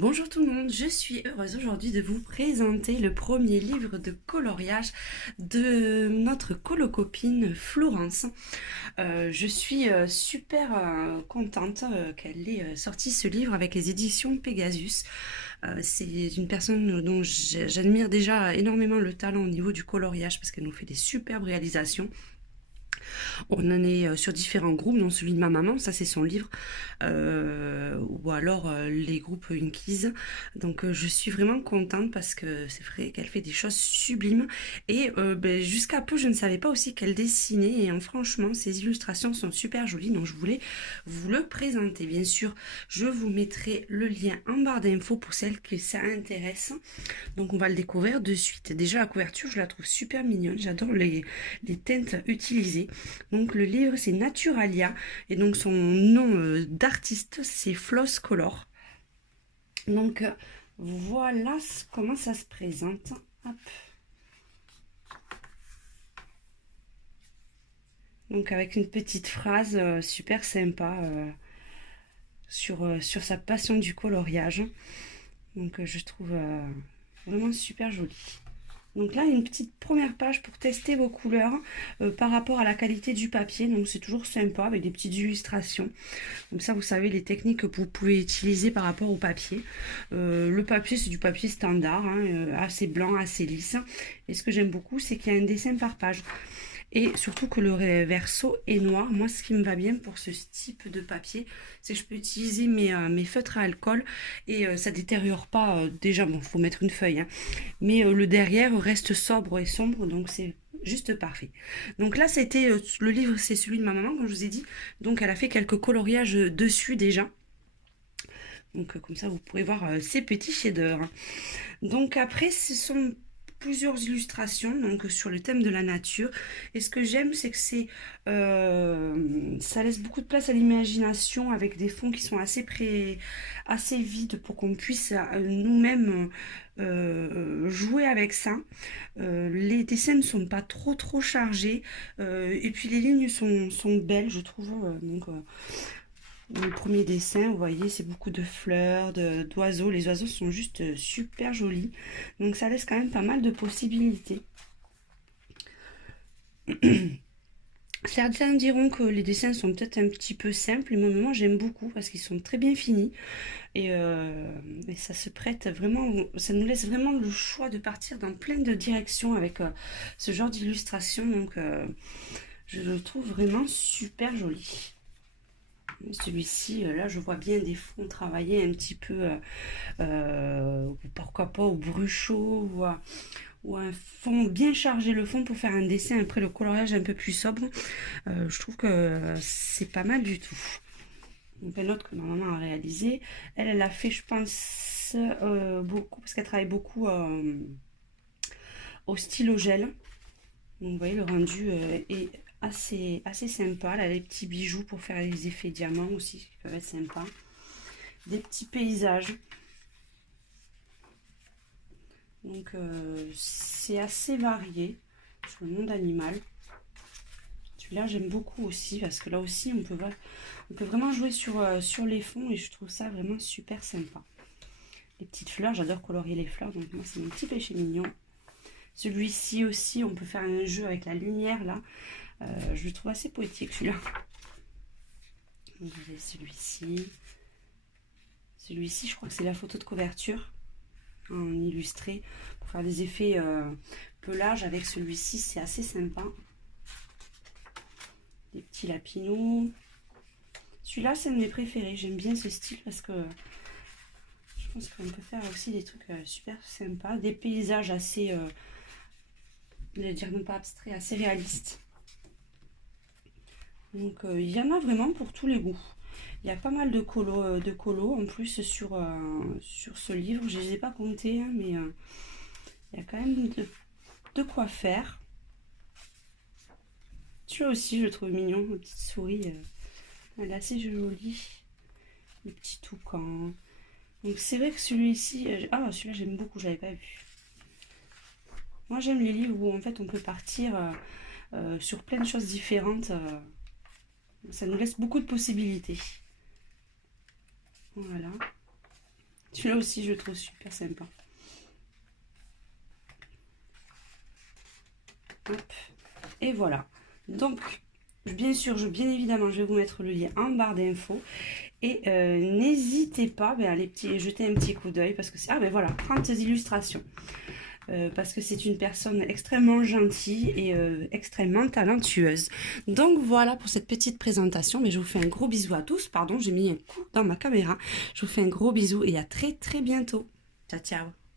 Bonjour tout le monde, je suis heureuse aujourd'hui de vous présenter le premier livre de coloriage de notre colocopine Florence. Je suis super contente qu'elle ait sorti ce livre avec les éditions Pegasus. C'est une personne dont j'admire déjà énormément le talent au niveau du coloriage parce qu'elle nous fait des superbes réalisations. On en est sur différents groupes, dont celui de ma maman, ça c'est son livre, ou alors les groupes Inkies. Donc je suis vraiment contente parce que c'est vrai qu'elle fait des choses sublimes. Et jusqu'à peu, je ne savais pas aussi qu'elle dessinait. Et franchement, ses illustrations sont super jolies. Donc je voulais vous le présenter. Bien sûr, je vous mettrai le lien en barre d'infos pour celles que ça intéresse. Donc on va le découvrir de suite. Déjà la couverture, je la trouve super mignonne. J'adore les teintes utilisées. Donc le livre c'est Naturalia et donc son nom d'artiste c'est Floss Color. Donc voilà comment ça se présente. Hop. Donc avec une petite phrase super sympa sur sa passion du coloriage. Donc je trouve vraiment super joli. Donc là, il y a une petite première page pour tester vos couleurs par rapport à la qualité du papier. Donc c'est toujours sympa avec des petites illustrations. Comme ça, vous savez les techniques que vous pouvez utiliser par rapport au papier. Le papier, c'est du papier standard, hein, assez blanc, assez lisse. Et ce que j'aime beaucoup, c'est qu'il y a un dessin par page. Et surtout que le verso est noir. Moi, ce qui me va bien pour ce type de papier, c'est que je peux utiliser mes feutres à alcool et ça détériore pas. Déjà, bon, il faut mettre une feuille, hein, mais le derrière reste sobre et sombre, donc c'est juste parfait. Donc là, c'était le livre, c'est celui de ma maman, comme je vous ai dit. Donc elle a fait quelques coloriages dessus déjà. Donc comme ça, vous pourrez voir ces petits chefs-d'œuvre. Donc après, ce sont plusieurs illustrations donc sur le thème de la nature, et ce que j'aime c'est que ça laisse beaucoup de place à l'imagination avec des fonds qui sont assez vides pour qu'on puisse nous-mêmes jouer avec ça. Les dessins ne sont pas trop chargés, et puis les lignes sont belles je trouve. Le premier dessin, vous voyez, c'est beaucoup de fleurs, d'oiseaux. Les oiseaux sont juste super jolis. Donc ça laisse quand même pas mal de possibilités. Certains diront que les dessins sont peut-être un petit peu simples, mais moi j'aime beaucoup parce qu'ils sont très bien finis. Et ça se prête vraiment, ça nous laisse vraiment le choix de partir dans plein de directions avec ce genre d'illustration. Donc je le trouve vraiment super joli. Celui-ci, là, je vois bien des fonds travaillés un petit peu, pourquoi pas au bruchot ou un fond bien chargé, le fond pour faire un dessin après le coloriage un peu plus sobre. Je trouve que c'est pas mal du tout. Donc un autre que ma maman a réalisé, elle a fait, je pense, beaucoup, parce qu'elle travaille beaucoup au stylo gel. Donc vous voyez, le rendu est assez sympa. Elle a des petits bijoux pour faire les effets diamants aussi, qui peuvent être sympas. Des petits paysages. Donc c'est assez varié sur le monde animal. Celui-là j'aime beaucoup aussi parce que là aussi on peut vraiment jouer sur les fonds et je trouve ça vraiment super sympa. Les petites fleurs, j'adore colorier les fleurs, donc moi c'est mon petit péché mignon. Celui-ci aussi, on peut faire un jeu avec la lumière là. Je le trouve assez poétique celui-là. Celui-ci. Celui-ci, je crois que c'est la photo de couverture en illustré pour faire des effets pelage avec celui-ci, c'est assez sympa. Des petits lapinous. Celui-là, c'est un de mes préférés. J'aime bien ce style parce que je pense qu'on peut faire aussi des trucs super sympas. Des paysages assez, je vais dire non pas abstraits, assez réalistes. Donc il y en a vraiment pour tous les goûts. Il y a pas mal de colos en plus sur ce livre. Je ne les ai pas comptés, hein, mais il y a quand même de quoi faire. Celui-là aussi, je le trouve mignon. Une petite souris, elle est assez jolie. Le petit toucan. Donc c'est vrai que celui-ci... ah, celui-là, j'aime beaucoup, je l'avais pas vu. Moi, j'aime les livres où en fait on peut partir sur plein de choses différentes. Ça nous laisse beaucoup de possibilités. Voilà. Celui-là aussi, je le trouve super sympa. Hop. Et voilà. Donc, bien sûr, bien évidemment, je vais vous mettre le lien en barre d'infos. Et n'hésitez pas à aller jeter un petit coup d'œil parce que c'est... Ah ben voilà, 30 illustrations. Parce que c'est une personne extrêmement gentille et extrêmement talentueuse. Donc voilà pour cette petite présentation, mais je vous fais un gros bisou à tous. Pardon, j'ai mis un coup dans ma caméra. Je vous fais un gros bisou et à très très bientôt. Ciao, ciao.